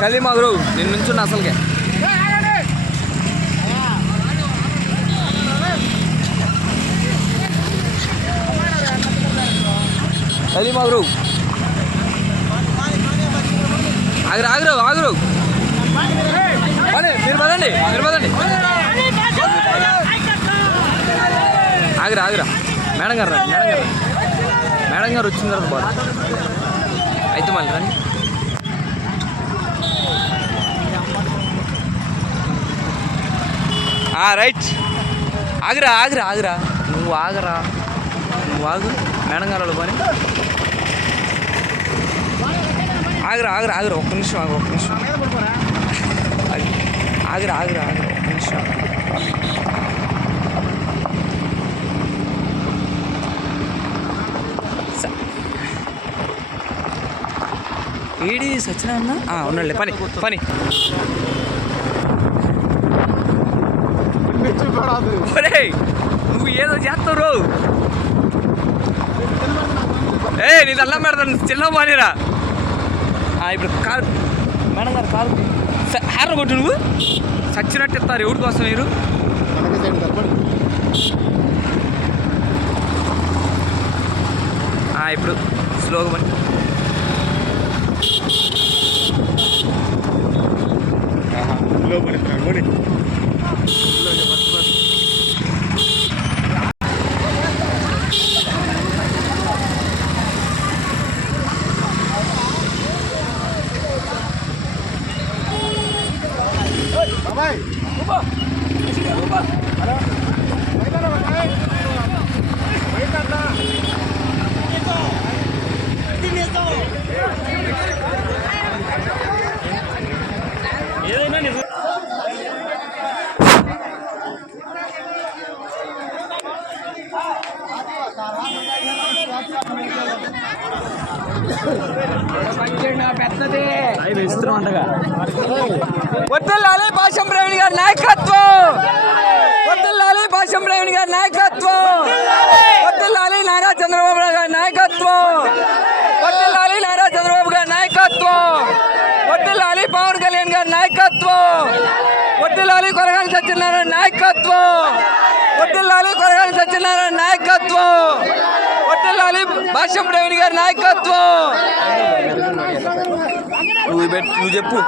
కలిమాగురు నేను నుంచున్నా అసలుకే. కలిమాగురు ఆగురు ఆగురు ఆగురు మీరు పదండి ఆగురా ఆగురా. మేడం గారు వచ్చిన తర్వాత బాగా అయితే మళ్ళీ రండి. రైట్ ఆగురా నువ్వు ఆగు మేడం గారు పని ఆగురా ఒక్క నిమిషం ఆగురా ఒక్క నిమిషం. ఏడి సత్యనారాయణ ఉన్నాడులే పని నువ్వు ఏదో చేస్తావు నీ అల్లం పెడతాను చిన్న పనిరా. ఇప్పుడు కారు మేడం గారు కారు హార్న్ కొట్టు. నువ్వు సచ్చినట్టు ఇస్తారు ఎవరి కోసం మీరు. ఇప్పుడు స్లోగా పని వద్దలాలి భాషం ప్రవీణ్ గారి నాయకత్వం, వద్దలాలి భాషం ప్రవీణ్ గారి నాయకత్వం, వద్దలాలి నారా చంద్రబాబు గారి నాయకత్వం, వద్దలాలి నారా చంద్రబాబు గారి నాయకత్వం, వద్దలాలి పవన్ కళ్యాణ్ గారి నాయకత్వం, వద్దలాలి కొరగాని సత్యనారాయణ నాయకత్వం, వద్దలాలి కొరగాని సత్యనారాయణ నాయకత్వం, వద్దలాలి భాష్యం ప్రవీణ్ గారి నాయకత్వం. నువ్వు చెప్పు.